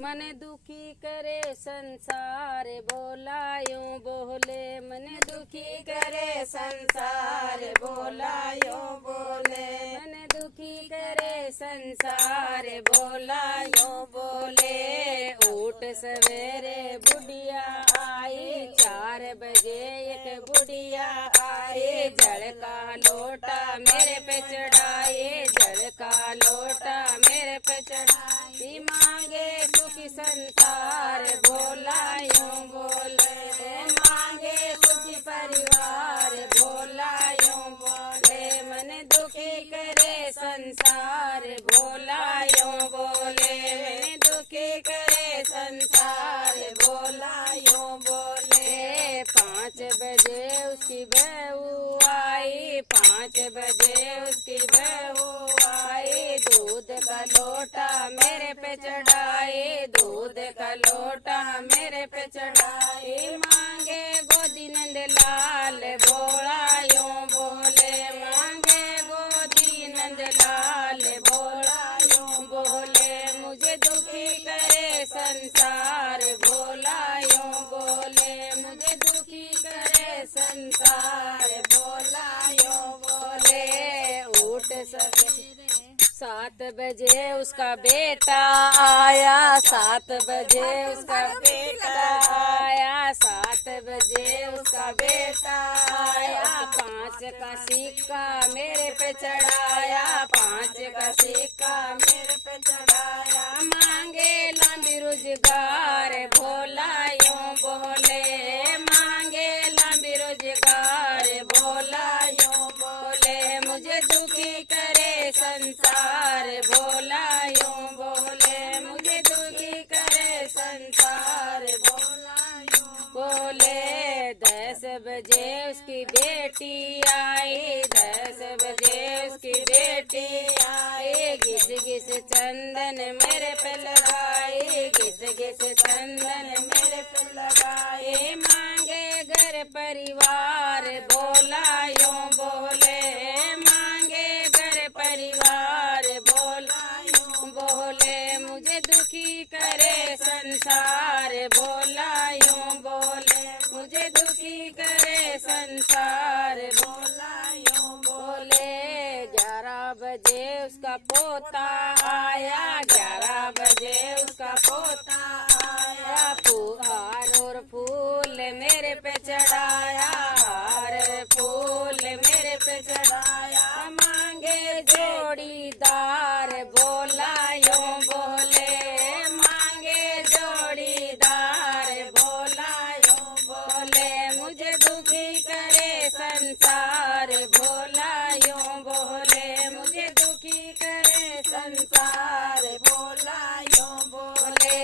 मन दुखी करे संसार बोला यूं बोले, मन दुखी करे संसार बोला यूं बोले, मन दुखी करे संसार बोला यूं बोले। उठ सवेरे बुढ़िया आई, 4 बजे एक बुढ़िया आई, जल का लोटा मेरे पे चढ़ाए, जल का लोटा मेरे पे चढ़ाई, मांगे सुखी संसार बोला यूं बोले, मांगे सुखी परिवार बोला यूं बोले, मन दुखी करे संसार बोला यूं बोले, मन दुखी करे संसार बोला यूं बोले। 5 बजे उसकी बहू आई, 5 बजे उसकी बहू आई, दूध का लोटा मेरे पे चढ़ाई, दूध का लोटा मेरे पे चढ़ाई, मांगे गोदी नंद लाल भोला यूं बोले, मांगे गोदी नंद लाल भोला यूं बोले, मुझे दुखी करे संसार भोला यूं बोले, मुझे दुखी करे संसार भोला यूं बोले। उठ सवेरे 7 बजे उसका बेटा आया, 7 बजे उसका बेटा आया, 7 बजे उसका बेटा आया, 5 का सिक्का मेरे पे चढ़ाया, 5 का सिक्का मेरे पे चढ़ाया, मांगे लंबी रोजगार भोला यूं बोले, मांगे लंबी रोजगार भोला यूं बोले, मुझे दुखी करे संसार भोला यूं बोले, मुझे दुखी करे संसार भोला यूं बोले। 10 बजे उसकी बेटी आई, 10 बजे उसकी बेटी आई, घिस घिस चंदन मेरे पे लगाई, घिस घिस चंदन मेरे पे लगाई, मांगे घर परिवार भोला यूं बोले, मांगे घर परिवार भोला यूं बोले, मुझे दुखी करे संसार भोला यूं बोले, मुझे दुखी करे संसार भोला यूं बोले। 11 बजे उसका पोता आया, 11 बजे उसका पोता आया, हार और फूल मेरे पे चढ़ाया, हार फूल मेरे पे चढ़ाया, मांगे जोड़ीदार भोला यूं बोले, मांगे जोड़ीदार भोला यूं बोले, मुझे दुखी करे संसार भोला यूं बोले, मुझे दुखी करे संसार भोला यूं बोले।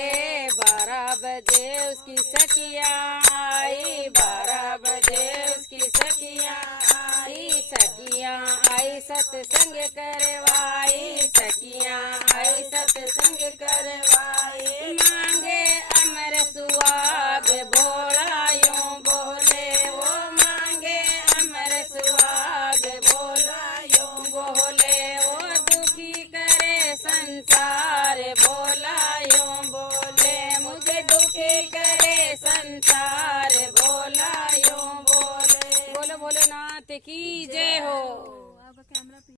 12 बजे उसकी सखिया आई, 12 बजे उसकी सखिया आई, सखिया आई सत्संग करवाई, सखिया आई सत्संग करवाई,